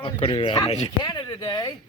Happy Canada Day!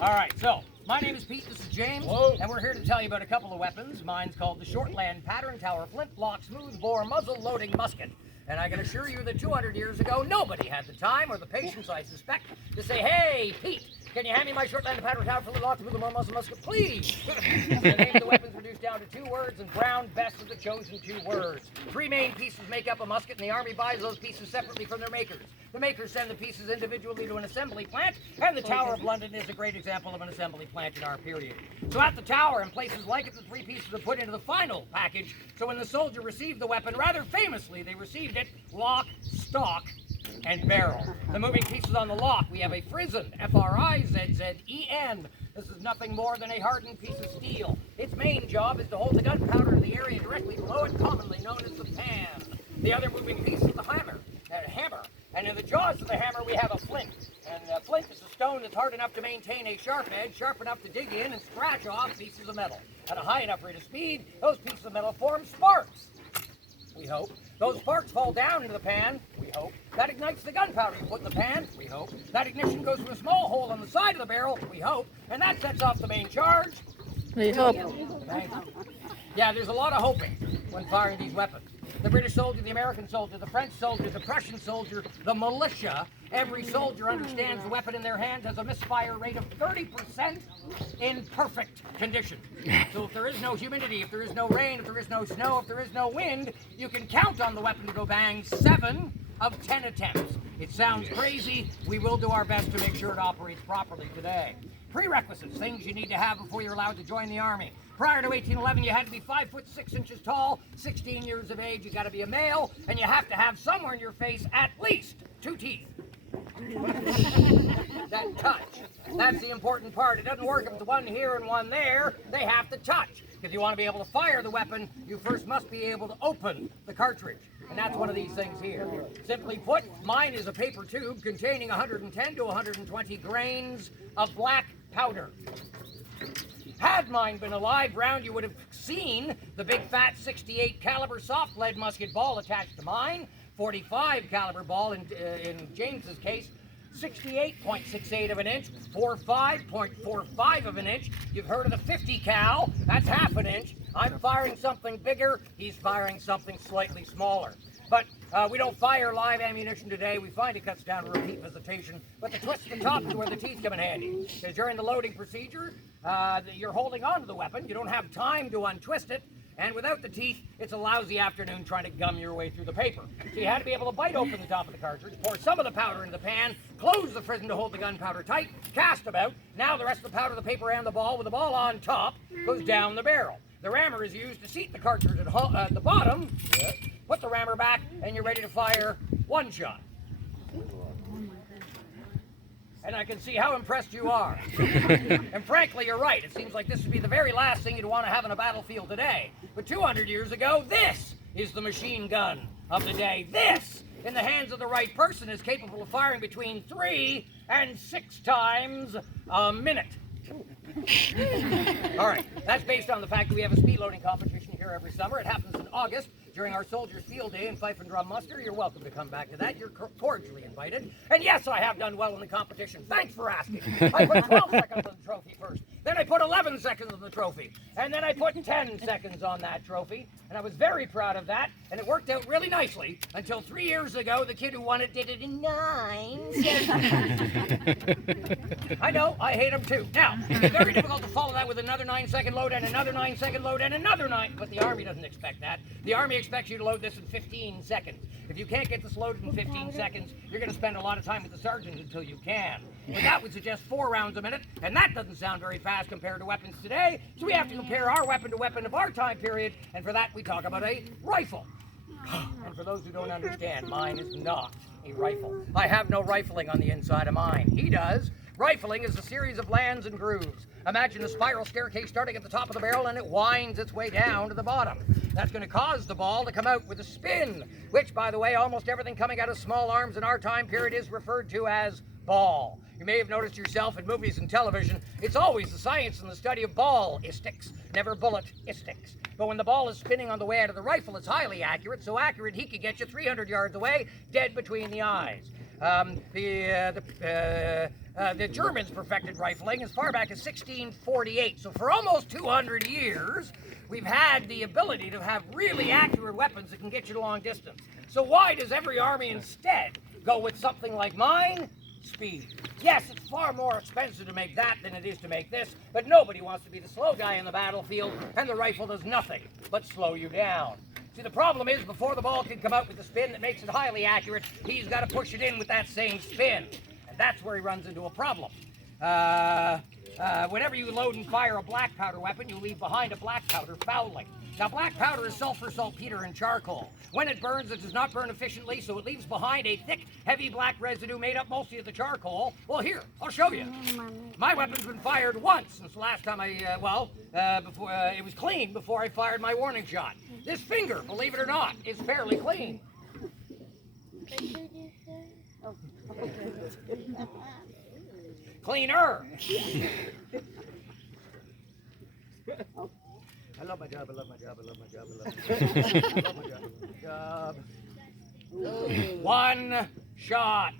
All right, so my name is Pete, this is James, and we're here to tell you about a couple of weapons. Mine's called the Shortland Pattern Tower Flintlock Smooth Bore Muzzle Loading Musket. And I can assure you that 200 years ago, nobody had the time or the patience, I suspect, to say, "Hey, Pete, can you hand me my Shortland Pattern Tower Flintlock Smooth Bore Muzzle Musket, please?" The name of the weapon's reduced down to 2 words, and brown best of the chosen 2 words. 3 main pieces make up a musket, and the Army buys those pieces separately from their makers. The makers send the pieces individually to an assembly plant, and the Tower of London is a great example of an assembly plant in our period. So at the Tower and places like it, the 3 pieces are put into the final package, so when the soldier received the weapon, rather famously, they received it lock, stock, and barrel. The moving pieces on the lock, we have a frizzen, F-R-I-Z-Z-E-N. This is nothing more than a hardened piece of steel. Its main job is to hold the gunpowder in the area directly below it, commonly known as the pan. The other moving piece is the hammer. And in the jaws of the hammer, we have a flint. And a flint is a stone that's hard enough to maintain a sharp edge, sharp enough to dig in and scratch off pieces of metal. At a high enough rate of speed, those pieces of metal form sparks. We hope. Those sparks fall down into the pan, we hope. That ignites the gunpowder you put in the pan, we hope. That ignition goes through a small hole on the side of the barrel, we hope. And that sets off the main charge. We hope. Thank you. Yeah, there's a lot of hoping when firing these weapons. The British soldier, the American soldier, the French soldier, the Prussian soldier, the militia, every soldier understands the weapon in their hands has a misfire rate of 30% in perfect condition. So if there is no humidity, if there is no rain, if there is no snow, if there is no wind, you can count on the weapon to go bang 7 of 10 attempts. It sounds crazy. We will do our best to make sure it operates properly today. Prerequisites, things you need to have before you're allowed to join the Army. Prior to 1811, you had to be 5 foot 6 inches tall, 16 years of age, you got to be a male, and you have to have somewhere in your face at least 2 teeth. That touch, that's the important part. It doesn't work if it's one here and one there. They have to touch. If you want to be able to fire the weapon, you first must be able to open the cartridge. And that's one of these things here. Simply put, mine is a paper tube containing 110 to 120 grains of black powder. Had mine been a live round, you would have seen the big fat 68 caliber soft lead musket ball attached to mine, 45 caliber ball in James's case, 68.68 of an inch, 45.45 of an inch. You've heard of the 50 cal, that's half an inch. I'm firing something bigger, he's firing something slightly smaller. But we don't fire live ammunition today. We find it cuts down to repeat visitation. But the twist at the top is where the teeth come in handy. Because during the loading procedure, you're holding on to the weapon. You don't have time to untwist it. And without the teeth, it's a lousy afternoon trying to gum your way through the paper. So you had to be able to bite open the top of the cartridge, pour some of the powder into the pan, close the frizzen to hold the gunpowder tight, cast about. Now the rest of the powder, the paper, and the ball, with the ball on top, goes down the barrel. The rammer is used to seat the cartridge at the bottom. Put the rammer back, and you're ready to fire 1 shot. And I can see how impressed you are. And frankly, you're right. It seems like this would be the very last thing you'd want to have on a battlefield today. But 200 years ago, this is the machine gun of the day. This, in the hands of the right person, is capable of firing between 3 and 6 times a minute. All right, that's based on the fact that we have a speed loading competition here every summer. It happens in August during our Soldiers Field Day in Fife and Drum Muster. You're welcome to come back to that. You're cordially invited. And yes, I have done well in the competition. Thanks for asking. I put 12 seconds on the trophy first. Then I put 11 seconds on the trophy. And then I put 10 seconds on that trophy. And I was very proud of that. And it worked out really nicely until 3 years ago, the kid who won it did it in 9 seconds. I know, I hate them too. Now, it's very difficult to follow that with another 9-second load and another 9-second load and another 9, but the Army doesn't expect that. The Army expects you to load this in 15 seconds. If you can't get this loaded in 15 seconds, you're going to spend a lot of time with the sergeant until you can. But that would suggest 4 rounds a minute, and that doesn't sound very fast compared to weapons today, so we have to compare our weapon to weapon of our time period, and for that we talk about a rifle. And for those who don't understand, mine is not a rifle. I have no rifling on the inside of mine. He does. Rifling is a series of lands and grooves. Imagine a spiral staircase starting at the top of the barrel and it winds its way down to the bottom. That's going to cause the ball to come out with a spin, which, by the way, almost everything coming out of small arms in our time period is referred to as ball. You may have noticed yourself in movies and television, it's always the science and the study of ballistics, never bulletistics. But when the ball is spinning on the way out of the rifle, it's highly accurate, so accurate he could get you 300 yards away, dead between the eyes. The Germans perfected rifling as far back as 1648. So for almost 200 years, we've had the ability to have really accurate weapons that can get you to long distance. So why does every army instead go with something like mine? Speed. Yes, it's far more expensive to make that than it is to make this, but nobody wants to be the slow guy in the battlefield, and the rifle does nothing but slow you down. See, the problem is, before the ball can come out with the spin that makes it highly accurate, he's got to push it in with that same spin. And that's where he runs into a problem. Whenever you load and fire a black powder weapon, you leave behind a black powder fouling. Now, black powder is sulfur, saltpeter, and charcoal. When it burns, it does not burn efficiently, so it leaves behind a thick, heavy black residue made up mostly of the charcoal. Well, here, I'll show you. My weapon's been fired once since the last time it was clean before I fired my warning shot. This finger, believe it or not, is fairly clean. Cleaner. I love my job, I love my job, I love my job, I love my job. I love my job, I love my job. One shot.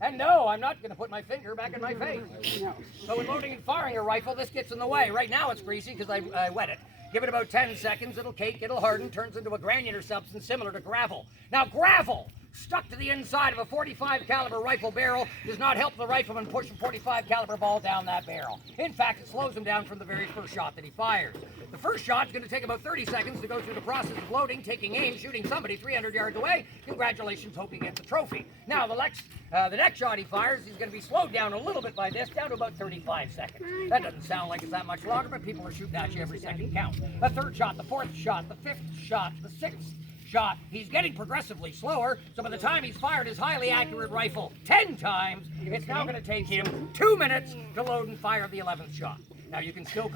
And no, I'm not going to put my finger back in my face. So when loading and firing a rifle, this gets in the way. Right now it's greasy because I wet it. Give it about 10 seconds, it'll cake, it'll harden, turns into a granular substance similar to gravel. Now gravel, stuck to the inside of a 45 caliber rifle barrel, does not help the rifleman push a 45 caliber ball down that barrel. In fact, it slows him down from the very first shot that he fires. The first shot's going to take about 30 seconds to go through the process of loading, taking aim, shooting somebody 300 yards away. Congratulations, hope he gets a trophy. Now, the next shot he fires, he's going to be slowed down a little bit by this, down to about 35 seconds. That doesn't sound like it's that much longer, but people are shooting at you every second count. The third shot, the fourth shot, the fifth shot, the sixth shot. He's getting progressively slower, so by the time he's fired his highly accurate rifle 10 times, it's now going to take him 2 minutes to load and fire the 11th shot. Now you can still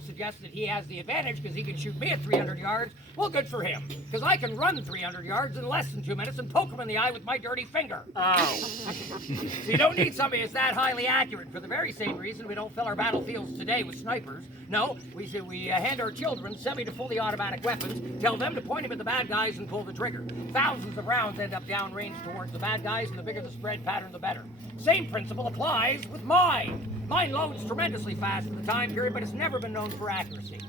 suggest that he has the advantage because he can shoot me at 300 yards. Well, good for him, because I can run 300 yards in less than 2 minutes and poke him in the eye with my dirty finger. Oh. So you don't need somebody that's that highly accurate. For the very same reason we don't fill our battlefields today with snipers. No, we hand our children semi to fully automatic weapons, tell them to point them at the bad guys and pull the trigger. Thousands of rounds end up downrange towards the bad guys, and the bigger the spread pattern, the better. Same principle applies with mine. Mine loads tremendously fast in the time period, but it's never been known for accuracy.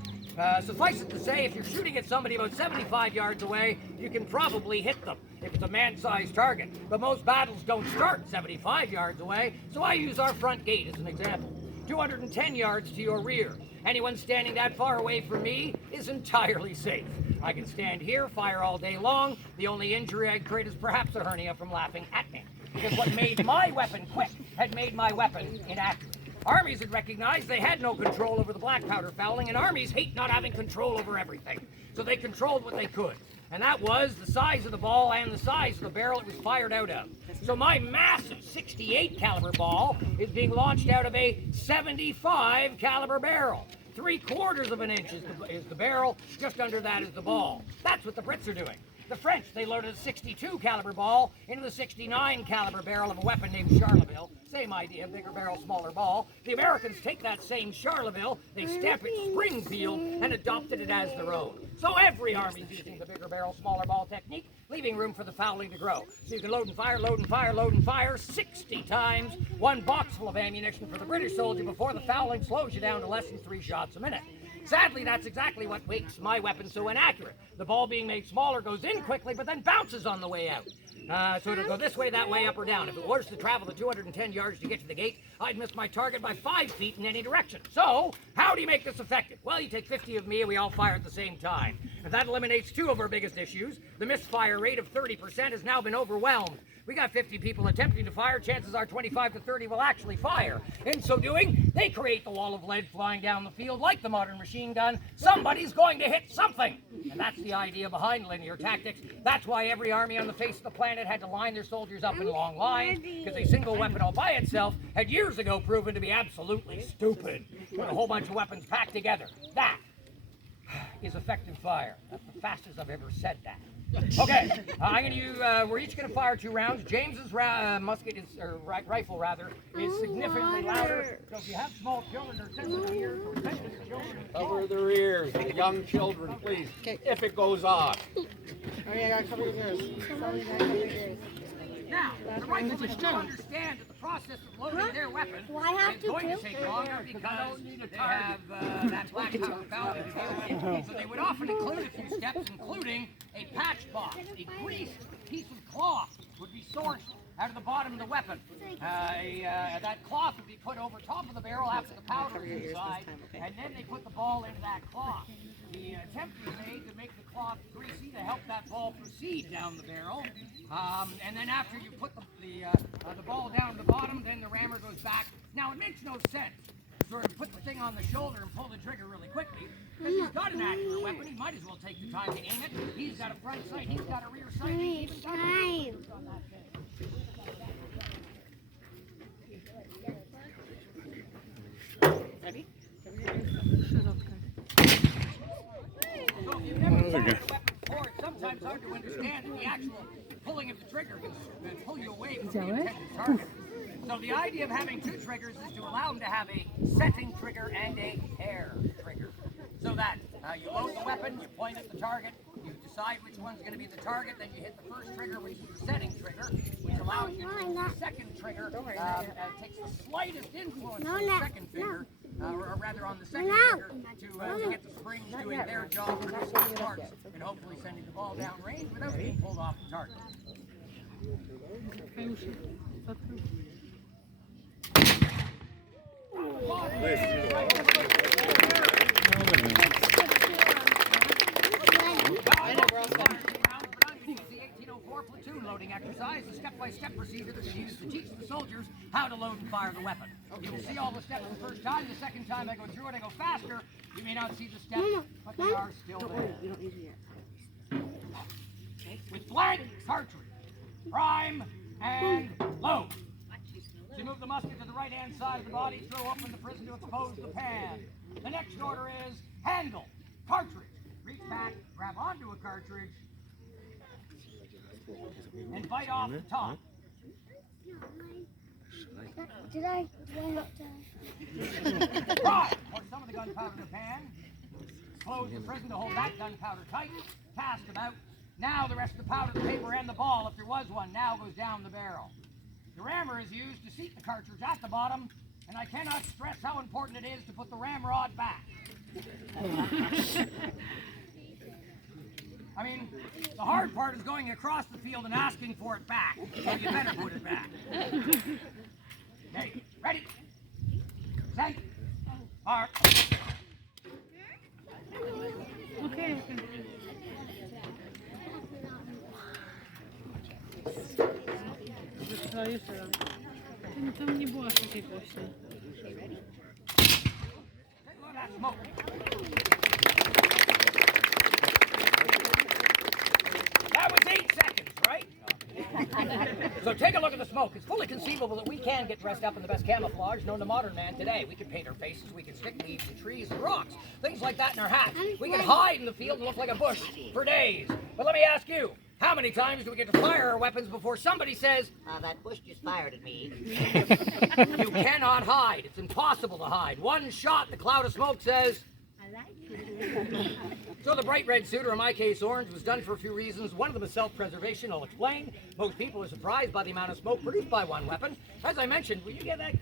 Suffice it to say, if you're shooting at somebody about 75 yards away, you can probably hit them if it's a man-sized target. But most battles don't start 75 yards away, so I use our front gate as an example. 210 yards to your rear. Anyone standing that far away from me is entirely safe. I can stand here, fire all day long. The only injury I'd create is perhaps a hernia from laughing at me. Because what made my weapon quick had made my weapon inaccurate. Armies had recognized they had no control over the black powder fouling, and armies hate not having control over everything. So they controlled what they could. And that was the size of the ball and the size of the barrel it was fired out of. So my massive 68 caliber ball is being launched out of a 75 caliber barrel. 3/4 of an inch is the barrel, just under that is the ball. That's what the Brits are doing. The French, they loaded a 62 caliber ball into the 69 caliber barrel of a weapon named Charleville. Same idea, bigger barrel, smaller ball. The Americans take that same Charleville, they stamp it Springfield, and adopted it as their own. So every army's using the bigger barrel, smaller ball technique, leaving room for the fouling to grow. So you can load and fire, load and fire, load and fire 60 times, one box full of ammunition for the British soldier before the fouling slows you down to less than 3 shots a minute. Sadly, that's exactly what makes my weapon so inaccurate. The ball being made smaller goes in quickly, but then bounces on the way out. So it'll go this way, that way, up or down. If it was to travel the 210 yards to get to the gate, I'd miss my target by 5 feet in any direction. So, how do you make this effective? Well, you take 50 of me and we all fire at the same time. If that eliminates two of our biggest issues, the misfire rate of 30% has now been overwhelmed. We got 50 people attempting to fire, chances are 25 to 30 will actually fire. In so doing, they create the wall of lead flying down the field like the modern machine gun. Somebody's going to hit something. And that's the idea behind linear tactics. That's why every army on the face of the planet had to line their soldiers up in long lines, because a single weapon all by itself had years ago proven to be absolutely stupid. With a whole bunch of weapons packed together. That is effective fire. That's the fastest I've ever said that. Okay, we're each going to fire 2 rounds. James's musket is, or rifle rather, is significantly louder. So if you have small children or sensitive ears or sensitive children, cover their ears, the young children, please. If it goes off. Oh yeah, I gotta cover his ears. now, the riflemen do understand that the process of loading their weapon is going to take longer because they have that black powder belt. So they would often include a few steps, including a patch box, a greased piece of cloth would be sourced out of the bottom of the weapon. That cloth would be put over top of the barrel after the powder is inside, and then they put the ball into that cloth. The attempt is made to make the cloth greasy to help that ball proceed down the barrel. And then after you put the ball down to the bottom, then the rammer goes back. Now, it makes no sense to sort of put the thing on the shoulder and pull the trigger really quickly, because he's got an accurate weapon. He might as well take the time to aim it. He's got a front sight, he's got a rear sight, he's even got a on that thing. Ready? So if you've never fired a weapon before, it's sometimes hard to understand that the actual pulling of the trigger can pull you away from the intended target. So the idea of having 2 triggers is to allow them to have a setting trigger and a hair trigger. So that you load the weapon, you point at the target, you decide which one's going to be the target, then you hit the first trigger, which is the setting trigger, which allows you to use the second trigger, takes the slightest influence on the second finger, or rather on the second trigger, to get the springs doing their job, producing sparks, and hopefully sending the ball down range without being pulled off the target. Platoon loading exercise, a step-by-step procedure that's used to teach the soldiers how to load and fire the weapon. You will see all the steps the first time. The second time I go through it, I go faster. You may not see the steps, but they are still there. With blank cartridge, prime, and load. So you move the musket to the right-hand side of the body, throw open the prison to expose the pan. The next order is handle, cartridge. Reach back, grab onto a cartridge, and bite off the top. Did I not Right. Pour some of the gunpowder in the pan. Close the prison to hold that gunpowder tight. Cast about. Now the rest of the powder, the paper, and the ball, if there was one, now goes down the barrel. The rammer is used to seat the cartridge at the bottom, and I cannot stress how important it is to put the ramrod back. I mean, the hard part is going across the field and asking for it back, so you better put it back. Okay, ready, set, fire. Okay. Tam nie było aż takiej głośnej. That was 8 seconds, right? So take a look at the smoke. It's fully conceivable that we can get dressed up in the best camouflage known to modern man today. We can paint our faces, we can stick leaves and trees and rocks, things like that in our hats. We can hide in the field and look like a bush for days. But let me ask you, how many times do we get to fire our weapons before somebody says, that bush just fired at me? You cannot hide. It's impossible to hide. One shot, the cloud of smoke says, So the bright red suit, or in my case orange, was done for a few reasons. One of them is self-preservation, I'll explain. Most people are surprised by the amount of smoke produced by one weapon. As I mentioned, when you get that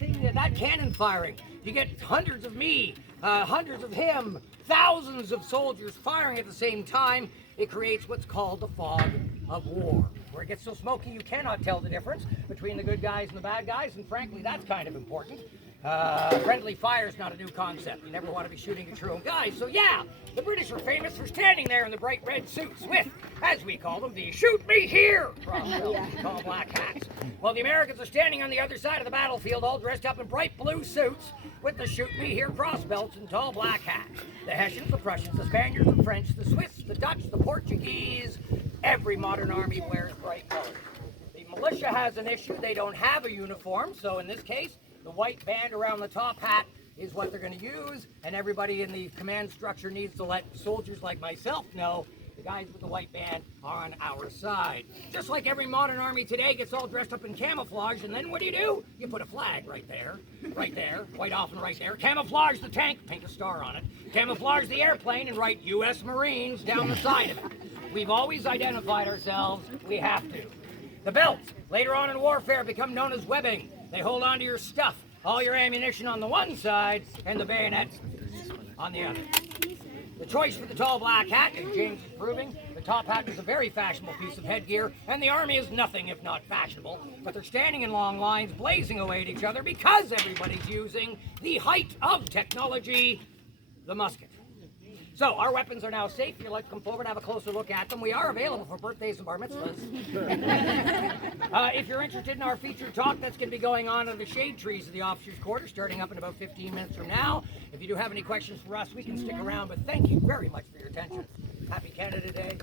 cannon firing, you get hundreds of me, hundreds of him, thousands of soldiers firing at the same time. It creates what's called the fog of war, where it gets so smoky you cannot tell the difference between the good guys and the bad guys, and frankly, that's kind of important. Friendly fire's not a new concept. You never want to be shooting at your own guys. So yeah, the British were famous for standing there in the bright red suits with, as we call them, the shoot me here crossbelts and tall black hats. Well, the Americans are standing on the other side of the battlefield all dressed up in bright blue suits with the shoot me here crossbelts and tall black hats. The Hessians, the Prussians, the Spaniards, the French, the Swiss, the Dutch, the Portuguese, every modern army wears bright colors. The militia has an issue. They don't have a uniform, so in this case, the white band around the top hat is what they're going to use, and everybody in the command structure needs to let soldiers like myself know the guys with the white band are on our side. Just like every modern army today gets all dressed up in camouflage, and then what do? You put a flag right there, quite often right there. Camouflage the tank, paint a star on it. Camouflage the airplane and write U.S. Marines down the side of it. We've always identified ourselves. We have to. The belts, later on in warfare, become known as webbing. They hold on to your stuff, all your ammunition on the one side, and the bayonets on the other. The choice for the tall black hat, as James is proving, the top hat is a very fashionable piece of headgear, and the army is nothing if not fashionable. But they're standing in long lines, blazing away at each other, because everybody's using the height of technology, the musket. So, our weapons are now safe. If you'd like to come forward and have a closer look at them, we are available for birthdays and bar mitzvahs. If you're interested in our featured talk, that's going to be going on under the shade trees of the officers' quarters, starting up in about 15 minutes from now. If you do have any questions for us, we can stick around, but thank you very much for your attention. Happy Canada Day.